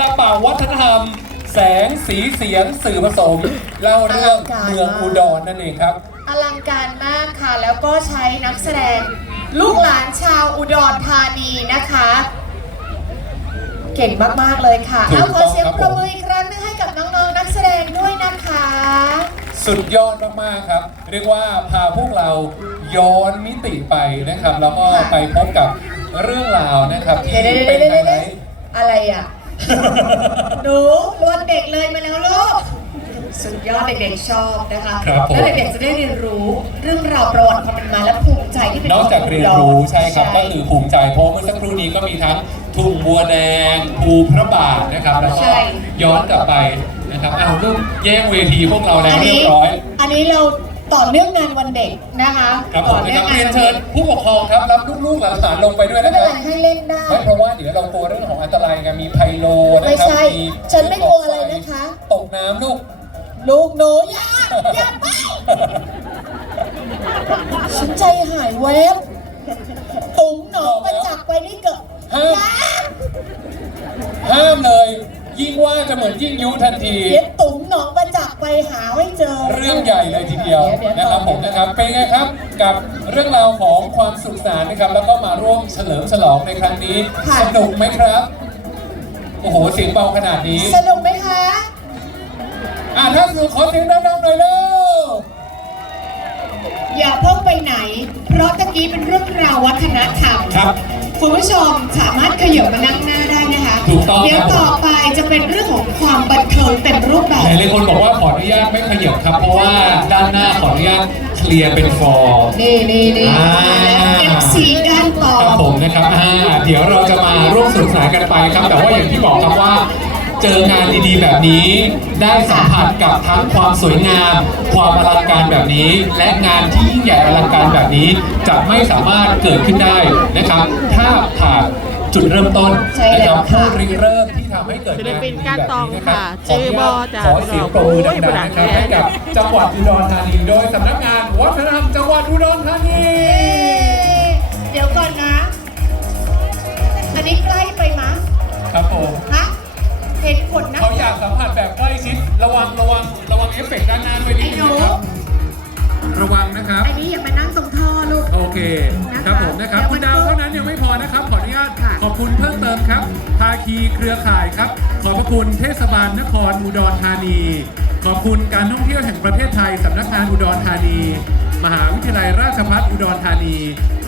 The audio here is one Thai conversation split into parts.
ลปะวัฒนธรรม แสงสีเสียงสื่อผสมเล่าเรื่องเมืองอุดรนั่นเองครับ อลังการมากค่ะ แล้วก็ใช้นักแสดง ลูกหลานชาวอุดรธานีนะคะ เก่งมาก ๆ เลยค่ะถูกเอาขอเสียงต้องปครรับบมืออีกครั้งหนึงให้กับน้องๆนักแสดงด้วยนะคะ สุดยอดมากๆครับ เรียกว่าพาพวกเราย้อนมิติไปนะครับ แล้วก็ค่ะไปพบกับเรื่องราวนะครับที่เดี๋ยวๆๆๆๆเป็นไฮไลท์อะไรอะ หนูรวนเด็กเลยมาแล้วลูก สุดยอดเด็กๆชอบนะคะครับผม แล้วเด็กๆจะได้เรียนรู้เรื่องราวประวัติความเป็นมาและภูมิใจที่เป็นนอกจากเรียนรู้ใช่ครับก็ใช่คือภูมิใจเพราะเมื่อสักครู่นี้ก็มีทั้งทุ่งบัวแดงภูพระบาทนะครับแล้วก็ใช่ย้อนกลับไปนะครับอ้าวลูกแย่งเวทีพวกเราแล้วอันเรียนี้บร้อย อันนี้เรา ต่อเนื่องงานวันเด็กนะคะครับผต่อมนะเนื่คองรับงานเรียนวันเชิเด็ญกผู้ปกครองครับรับลูกๆหลานๆลงไปด้วยไม่นะเป็นคไรรับให้เล่นได้ ไม่เพราะว่าเดี๋ยวเรากลัวเรื่องของอันตรายไงมีไพโลนะไม่ครับใช่มีฉันไม่กลัวอะไรนะคะ ตกน้ำลูก ลูกหนูอย่าอย่าไปฉันใจหายแวบตุ๋งหนองประจักษ์ไปนี่เกิดห้ามอย่าห้ามเลย ยิ่งว่าจะเหมือนยิ่งยุทันทีเดี๋ยวตุ๋ รื่องใหญ่เลยทีเดียวเดี๋ยวๆนะครับผมนะครับเป็นไงครับกับเรื่องราวของความสุขสนานนะครับ แล้วก็มาร่วมเฉลิมฉลองในครั้งนี้ค่ะ สนุกไหมครับ โอ้โหเสียงเบาขนาดนี้ สนุกไหมคะ อ่าถ้าสนุกขอเสียงดังๆหน่อยเร็วอย่าเพิ่งไปไหน เพราะตะกี้เป็นเรื่องราววัฒนธรรม ครับ คุณผู้ชมสามารถขยับมานั่งหน้าได้นะคะ ถูกต้องเดี๋ยวครับต่อไปจะเป็นเรื่องของความบันเทิงเต็มรูปแบบหลายๆคนบอกว่าขออนุญาตไม่ขยับครับ เพราะว่าด้านหน้าขออนุญาตเคลียร์เป็นฟอร์นี่นี่นี่อ่าเอฟซีด้านต่อครับผมนะครับอ่าเดี๋ยวเราจะมาร่วมสนุกสนานกันไปครับ แต่ว่าอย่างที่บอกครับว่าเจองานดีๆ แบบนี้ ได้สัมผัสกับทั้งความสวยงาม ความอลังการแบบนี้ และงานที่ยิ่งใหญ่อลังการแบบนี้ จะไม่สามารถเกิดขึ้นได้นะครับ ถ้าผ่าน จุดเริ่มต้นใช่นะแล้ควรับผู้ค่ะริเริ่มที่ทำให้เกิดศิลงานปินดีๆก้านแบบตองนี้นะครับค่ะขออนุญาตเจอบอจ้ะขอเสียงปรบมือดังโอ้ยๆนะครับโอ้ยให้กับจังหวัดอุดรธานีโดยสำนักงานวัฒนธรรมจังหวัดอุดรธานี เดี๋ยวก่อนนะ อันนี้ใกล้ไปมะครับผมฮะเห็นขนนะเขาอยากสัมผัสแบบใกล้ชิดระวังระวังระวังเอฟเฟกต์ด้านหน้าด้วยนิดนึงนะครับ ระวังนะครับ อันนี้อย่ามานั่งตรงท่อลูก โอเค นะคะครับผมนะครับเดี๋ยวคุณดาวเท่านั้นยังไม่พอนะครับ ขออนุญาต ค่ะ ขอบคุณเพิ่มเติมครับ ภาคีเครือข่ายครับ ขอบพระคุณเทศบาลนครอุดรธานี ขอบคุณการท่องเที่ยวแห่งประเทศไทยสำนักงานอุดรธานี มหาวิทยาลัยราชภัฏอุดรธานี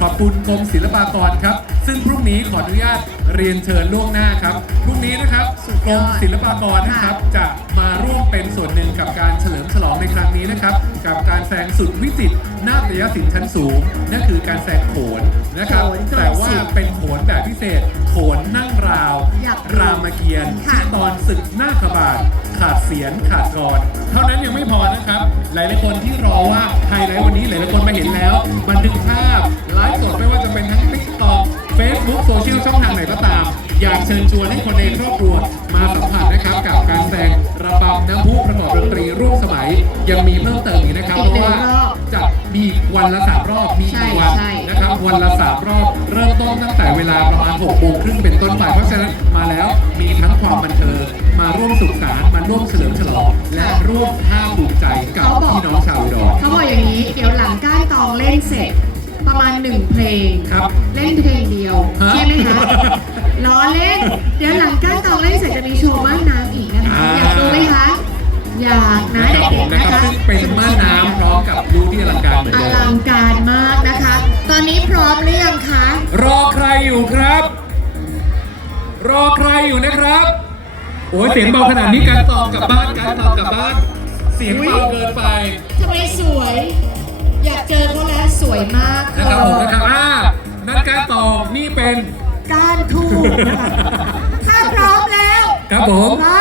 ขอบคุณกรมศิลปากรครับ ซึ่งพรุ่งนี้ขออนุญาตเรียนเชิญล่วงหน้าครับ พรุ่งนี้นะครับกรมศิลปากรนะครับจะมาร่วมเป็นส่วนหนึ่งกับการเฉลิมฉลองในครั้งนี้นะครับ กับการแสดงสุดวิจิตรนาฏยศิลป์ชั้นสูง นั่นคือการแสดงโขนนะครับโขนโดยแต่ว่าเป็นโขนแบบพิเศษโขนนั่งราว อยากรู้รามเกียรติ์ค่ะ ที่ตอนศึกหน้าขบาทขาดเสียนขาดกรเท่านั้นยังไม่พอนะครับ หลายๆคนที่รอว่าไฮไลท์วันนี้หลายๆคนมาเห็นแล้ว บันทึกภาพไลฟ์สดไม่ว่าจะเป็นทั้ง TikTok Facebook โซเชียลช่องทางไหนก็ตาม อยากเชิญชวนให้คนในครอบครัวมาสัมผัสนะครับกับการแสดงระบำน้ำพุประกอบดนตรีร่วมสมัย ยังมีเพิ่มเติมอีกนะครับอีเพกหนึ่ราะงว่ารอบจะมีวันละสามรอบ มีใช่กี่ วันใช่นะครับวันละสามรอบ เริ่มต้นตั้งแต่เวลาประมาณ6โมงครึ่งเป็นต้นไป เพราะฉะนั้นมาแล้วมีทั้งความบันเทิงมาร่วมสุขสันต์มาร่วมเฉลิมฉลองและร่วมภาคภูมิใจกับเขาบอกพี่น้องชาวอุดรเขาบอกอย่างนี้เดี๋ยวหลังก้านตองเล่นเสร็จ ประมาณหนึ่งเพลงครับ เล่นเพลงเดียวฮะ ใช่ไหมคะล้อเล่น เดี๋ยวหลังก้านตองเล่นเสร็จจะมีโชว์ม่านน้ำอีกนะคะอ่าอยากดูไหมคะ อยากนะเด็กๆนะครับคะเป็นม่านน้ำพร้อมกับรูที่อลังการเหมือนอเดิมลังการมากนะคะ ตอนนี้พร้อมหรือยังคะรอใครอยู่ครับ รอใครอยู่นะครับโอ้ยเสียงเบาขนาดนี้การตอบกลับบ้านการตอบกลับบ้าน เสียงเบาเกินไปทำไมสวย อยากเจอเขาแล้วสวยมากนะครับผมนะครับอ่านั่นการตอบนี่เป็น ก้านทูบนะคะ